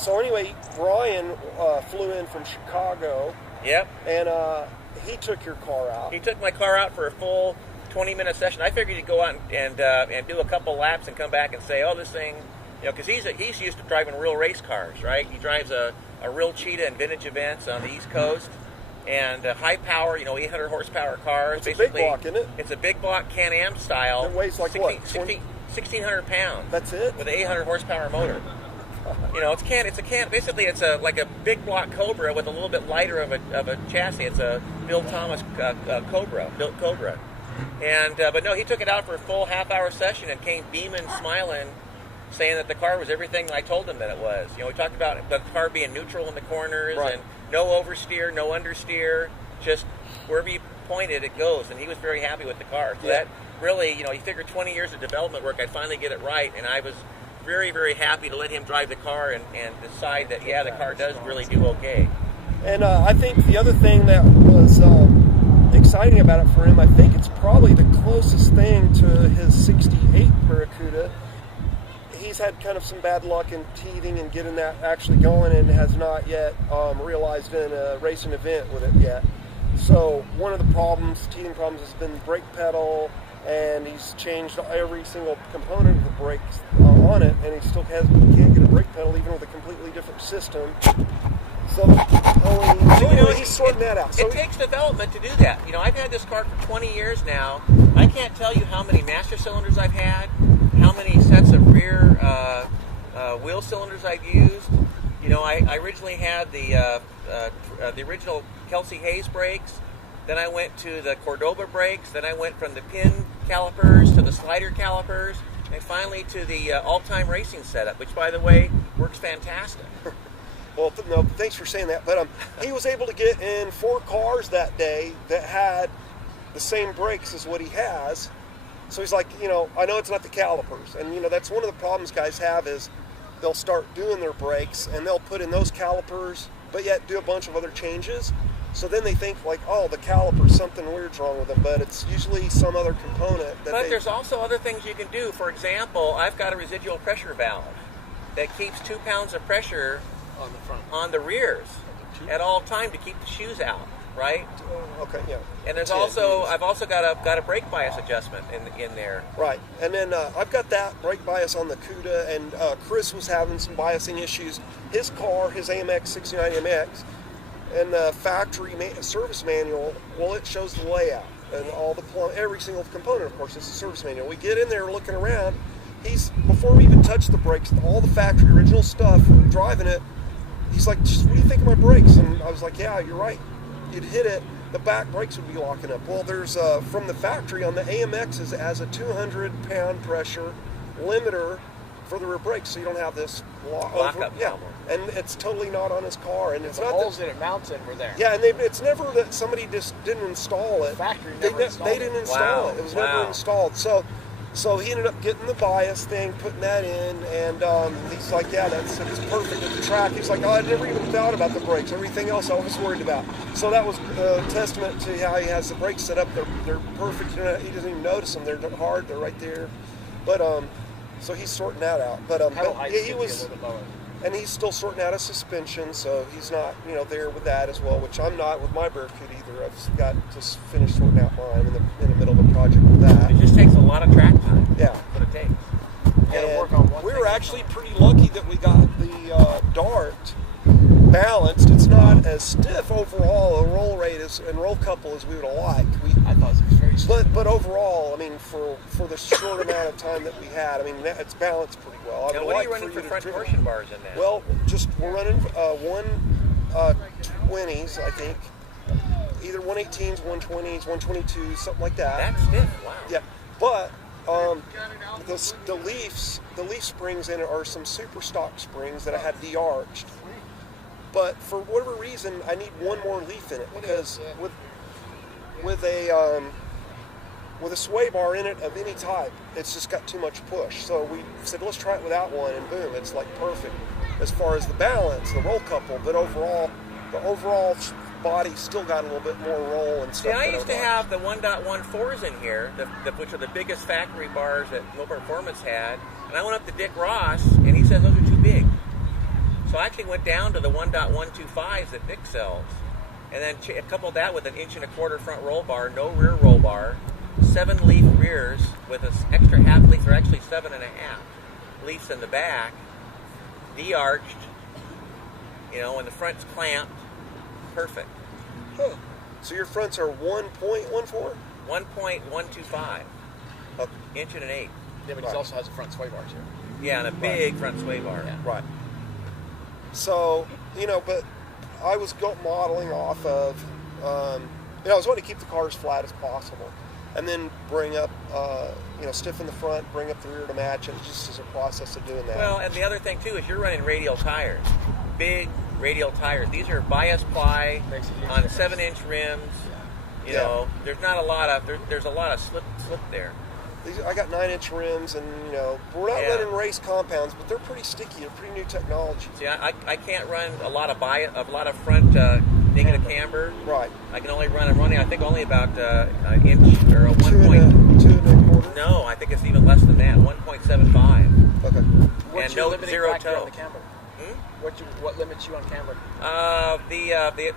So anyway, Brian flew in from Chicago. Yep. And he took your car out. He took my car out for a full 20-minute session. I figured he'd go out and do a couple laps and come back and say, oh, this thing, because he's used to driving real race cars, right? He drives a real Cheetah in vintage events on the East Coast, and high power, 800 horsepower cars. It's a big block, isn't it? It's a big block Can-Am style. It weighs like 1,600 pounds. That's it? With an 800 horsepower motor. Basically it's like a big block Cobra with a little bit lighter of a chassis. It's a Bill Thomas built Cobra. And but no, he took it out for a full half-hour session and came beaming, smiling, saying that the car was everything I told him that it was. We talked about the car being neutral in the corners, right, and no oversteer, no understeer, just wherever you point it, it goes. And he was very happy with the car. So that really, you figure 20 years of development work, I'd finally get it right, and I was very, very happy to let him drive the car and decide that, the car does really do okay. And I think the other thing that was exciting about it for him, I think it's probably the closest thing to his 68 Barracuda. He's had kind of some bad luck in teething and getting that actually going, and has not yet realized in a racing event with it yet. So one of the teething problems has been brake pedal, and he's changed every single component of the brakes on it, and he still can't get a brake pedal even with a completely different system. So he's sorting that out. So it takes development to do that. I've had this car for 20 years now. I can't tell you how many master cylinders I've had, how many sets of rear wheel cylinders I've used. I originally had the original Kelsey Hayes brakes. Then I went to the Cordoba brakes. Then I went from the pin calipers to the slider calipers, and finally to the all-time racing setup, which, by the way, works fantastic. Well, no, thanks for saying that. But he was able to get in 4 cars that day that had the same brakes as what he has. So he's like, I know it's not the calipers. And, that's one of the problems guys have is they'll start doing their brakes and they'll put in those calipers, but yet do a bunch of other changes. So then they think like, oh, the calipers, something weird's wrong with them, but it's usually some other component. But there's also other things you can do. For example, I've got a residual pressure valve that keeps 2 pounds of pressure on the front, on the rears at all time to keep the shoes out, right? Okay, yeah. And I've also got a brake bias adjustment in there. Right, and then I've got that brake bias on the CUDA, and Chris was having some biasing issues. His car, his AMX 69 MX, and the factory service manual, well, it shows the layout and all the every single component. Of course, it's a service manual. We get in there looking around. Before we even touch the brakes, all the factory original stuff. We're driving it. He's like, what do you think of my brakes? And I was like, yeah, you're right. You'd hit it, the back brakes would be locking up. Well, there's from the factory on the AMXs, it has a 200-pound pressure limiter for the rear brakes, so you don't have this lockup problem. And it's totally not on his car, and it's the not holes that it mounts in were there. Yeah, and it's never that somebody just didn't install it. The factory never installed it. They didn't install it. It was never installed. So he ended up getting the bias thing, putting that in, and he's like, yeah, it's perfect at the track. He's like, oh, I never even thought about the brakes. Everything else I was worried about. So that was a testament to how he has the brakes set up. They're perfect. He doesn't even notice them. They're hard. They're right there. But so he's sorting that out. But he was, and he's still sorting out a suspension. So he's not, there with that as well, which I'm not with my Barracuda either. I've got to finish sorting out mine in the middle of a project with that. It just takes a lot of track time. Yeah, what it takes. And we were actually pretty lucky that we got the Dart balanced. It's not as stiff overall, a roll rate and roll couple as we would have liked. I thought it was very stiff. But overall, I mean, for the short amount of time that we had, I mean, it's balanced pretty well. Now, what are you running for front torsion bars in that? Well, we're running 120s, I think. Either 118s, 120s, 122s, something like that. That's stiff, wow. Yeah, but the leaf springs in it are some super stock springs that I had de-arched. But for whatever reason, I need one more leaf in it because with a sway bar in it of any type, it's just got too much push. So we said, let's try it without one, and boom, it's like perfect as far as the balance, the roll couple. But the overall body still got a little bit more roll and stuff. See, I used to have the 1.14s in here, which are the biggest factory bars that No Performance had, and I went up to Dick Ross, and he said those are too big. So I actually went down to the 1.125s that Vic sells, and then coupled that with an 1.25 inch front roll bar, no rear roll bar, 7-leaf rears with an extra half leaf, or actually 7.5 leaves in the back, de-arched, and the front's clamped, perfect. Huh. So your fronts are 1.14? 1.125, inch and an eighth. Yeah, but he also has a front sway bar too. Yeah, and a big front sway bar. Yeah. Right. So, but I was modeling off of, I was wanting to keep the car as flat as possible, and then bring up, stiffen the front, bring up the rear to match, and just as a process of doing that. Well, and the other thing too is you're running radial tires, big radial tires. These are bias ply on 7-inch rims. There's not a lot of there's a lot of slip there. I got 9-inch rims, and we're not running race compounds, but they're pretty sticky. They're pretty new technology. See, I can't run a lot of front negative camber. Right. I can only run. I'm running. I think only about an inch or a 2.25. No, I think it's even less than that. 1.75. Okay. What's and your no limiting zero factor toe. on the camber? What limits you on camber?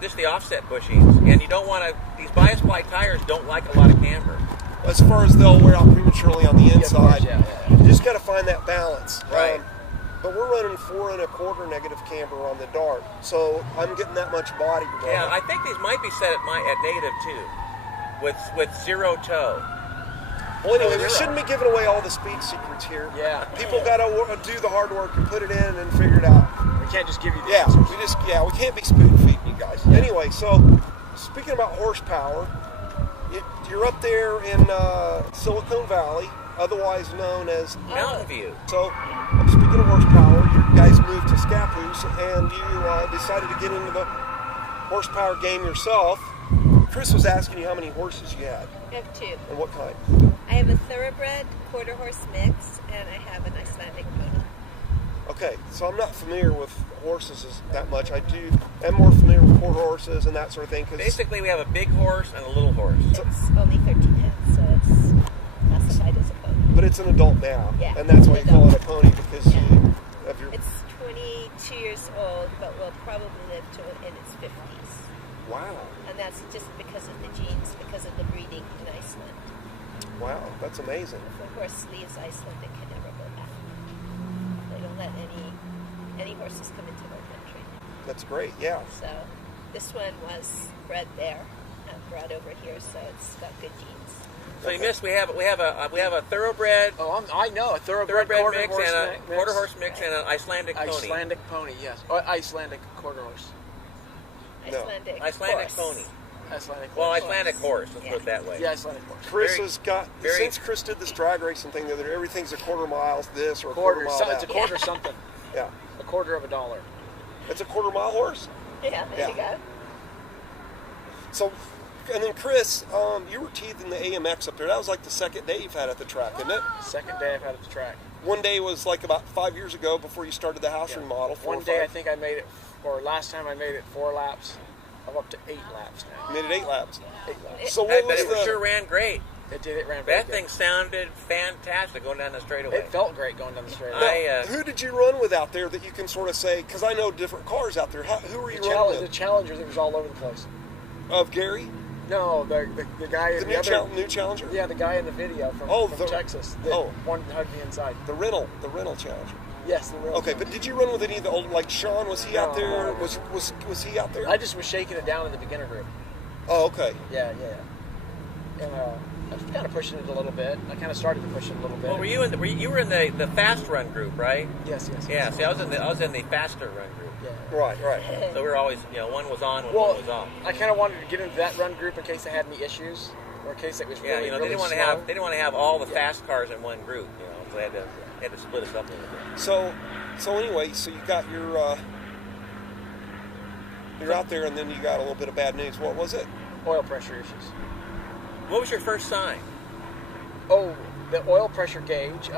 Just the offset bushings, and you don't want to. These bias ply tires don't like a lot of camber. As far as they'll wear out prematurely on the inside, Yeah. you just got to find that balance. Right. But we're running 4.25 negative camber on the Dart, so I'm getting that much body. Yeah, I think these might be set at negative too, with zero toe. Well, anyway, we shouldn't be giving away all the speed secrets here. Yeah. People got to do the hard work and put it in and figure it out. We can't just give you the Yeah, answers. we can't be spoon feeding you guys. Anyway, so speaking about horsepower, you're up there in Silicon Valley, otherwise known as Mountain View. So, speaking of horsepower, you guys moved to Scappoose, and you decided to get into the horsepower game yourself. Chris was asking you how many horses you had. I have 2. And what kind? I have a thoroughbred quarter horse mix, and I have an Icelandic pony. Okay, so I'm not familiar with horses that much. I'm more familiar with quarter horses and that sort of thing. Basically, we have a big horse and a little horse. It's only 13 heads, so it's classified as a pony. But it's an adult now, Yeah, and that's why you call adult. it a pony, because you have your... It's 22 years old, but will probably live to in its 50s. Wow. And that's just because of the genes, because of the breeding in Iceland. Wow, that's amazing. If a horse leaves Iceland, it can never go back. They don't let any horses come into their country. That's great, yeah. So this one was bred there, brought over here, so it's got good genes. So you missed. We have a thoroughbred. I know a thoroughbred Thoroughbred mix horse and a quarter horse mix and an Icelandic pony. Icelandic pony, yes. Or Icelandic quarter horse. No. Icelandic horse. pony. Icelandic Well, horse. Icelandic horse. Let's put it that way. Yeah, Icelandic horse. Chris Very- has got, since Chris did this drag racing thing the other day, everything's a quarter mile this or a quarter mile It's that. a quarter something. Yeah. A quarter of a dollar. It's a quarter mile horse? Yeah, there you go. So, and then Chris, you were teething the AMX up there. That was like the second day you've had at the track, isn't it? Second day I've had at the track. One day was like about 5 years ago before you started the house remodel. One day I think I made it, or last time I made it 4 laps. I'm up to 8 laps now. You made it 8 laps. 8 laps. So But what was it sure ran great. It ran very That good. thing sounded fantastic going down the straightaway. It felt great going down the straightaway. Now, who did you run with out there that you can sort of say, because I know different cars out there, who were you running The with? Challenger that was all over the place. Of Gary? No, the guy The in new, the other... new Challenger? Yeah, the guy in the video from Texas that wanted to hug me inside. The rental Challenger. Yes, the real. Okay, but did you run with any of the old, like Sean, was he out there? No. Was he out there? I just was shaking it down in the beginner group. Oh, okay. Yeah. And I was kind of pushing it a little bit. I kind of started to push it a little bit. Well, you were in the fast run group, right? Yes. Yeah. See, I was in the faster run group. Yeah. Right. So we were always, one was on, one was off. I kind of wanted to get into that run group in case they had any issues, or in case it was really, they really didn't want to slow. have they didn't want to have all the fast cars in one group, so they had to split us up a little bit. So anyway, so you got your you're out there, and then you got a little bit of bad news. What was it? Oil pressure issues. What was your first sign? Oh, the oil pressure gauge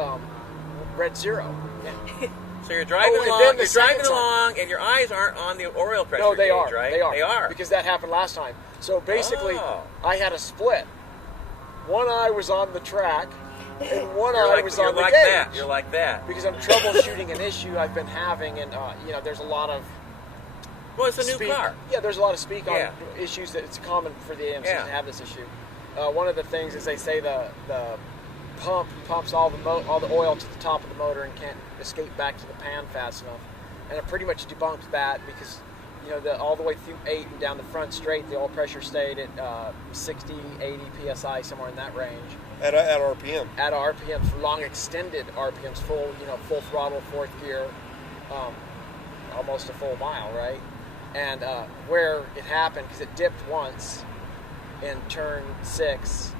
read 0. Yeah. So you're driving and along. then the You're driving second sign. along, and your eyes aren't on the oil pressure No, they gauge, are. right? They are. Because that happened last time. So basically, Oh. I had a split. One eye was on the track, and one You're eye like, was you're on the like gauge. that. You're like that. Because I'm troubleshooting an issue I've been having, and there's a lot of Well, it's a new speak. car. Yeah, there's a lot of speak on Yeah. issues that it's common for the AMCs Yeah. to have this issue. One of the things is they say the pump pumps all the oil to the top of the motor and can't escape back to the pan fast enough, and it pretty much debunked that because all the way through 8 and down the front straight, the oil pressure stayed at 60, 80 psi, somewhere in that range. At RPM. At RPM, for long extended RPMs, full throttle, fourth gear, almost a full mile, right? And where it happened, because it dipped once in turn 6,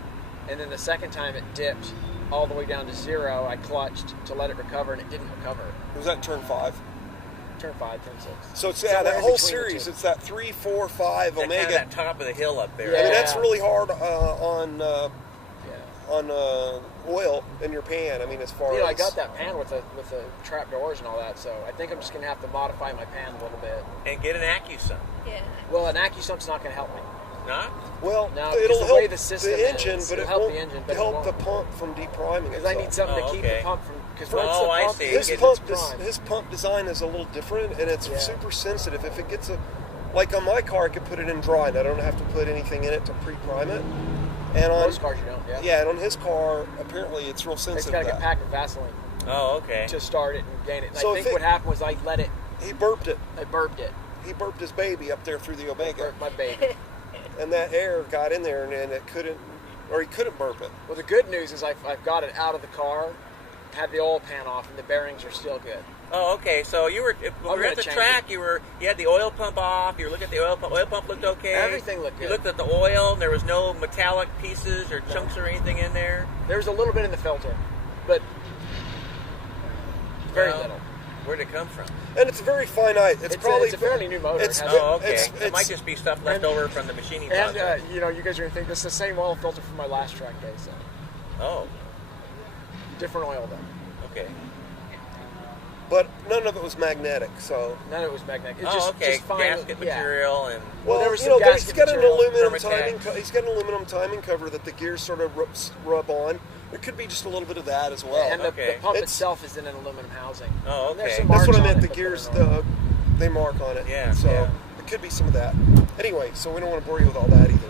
and then the second time it dipped all the way down to 0, I clutched to let it recover, and it didn't recover. Was that turn 5? Turn 5, turn 6. So it's Somewhere that in whole between the series. two. It's that 3, 4, 5 That Omega. kind of that top of the hill up there. Yeah. I mean, that's really hard on Yeah. oil in your pan. I mean, as far as I got that pan with the trap doors and all that, so I think I'm just gonna have to modify my pan a little bit. And get an AccuSump. Yeah. Well, an AccuSump's not gonna help me. Not? Well, No, it'll because the help way the system the engine, is, but it it'll help won't the engine, but it help won't. the pump from depriming Because I need itself. something Oh, to keep okay. the pump from. Because Oh, once the I pump see. gets His It pump, primed, his pump design is a little different, and it's Yeah. super sensitive. If it gets like on my car, I could put it in dry, and I don't have to put anything in it to pre-prime it. And on most cars you don't. Yeah. yeah, and on his car, apparently it's real It's sensitive. got to to get that. packed with Vaseline Oh, okay. to start it and gain it. And So I if think it- what happened was I let it. He burped it. I burped it. He burped his baby up there through the Omega, Burped my baby. and that air got in there, and it couldn't, or he couldn't burp it. Well, the good news is I've got it out of the car, had the oil pan off, and the bearings are still good. Oh, okay. So you were, when we were gonna at the change track, you had the oil pump off. You were looking at the oil pump. Oil pump looked okay. Everything looked You good. looked at the oil. And there was no metallic pieces or chunks or anything in there. There's a little bit in the filter, but very Well, little. Where'd it come from? And it's very finite. It's probably it's a fairly new motor. It's, It has- Oh, okay. it's- It might just be stuff left and- over from the machining And process. you guys are gonna think this is the same oil filter from my last track day, so Oh, different oil though. okay. but none of it was magnetic. So None of it was magnetic. It's Oh, just, okay. just fine. Gasket yeah. material and Well, there was some he's gasket got an material. aluminum Thermotech. timing. He's got an aluminum timing cover that the gears sort of rub on. There could be just a little bit of that as well. And the Okay. pump It's- itself is in an aluminum housing. Oh, And there's okay. some That's what I marks on meant. it, The but gears, they're normal. they mark on it. Yeah, So yeah. there could be some of that. Anyway, so we don't want to bore you with all that either.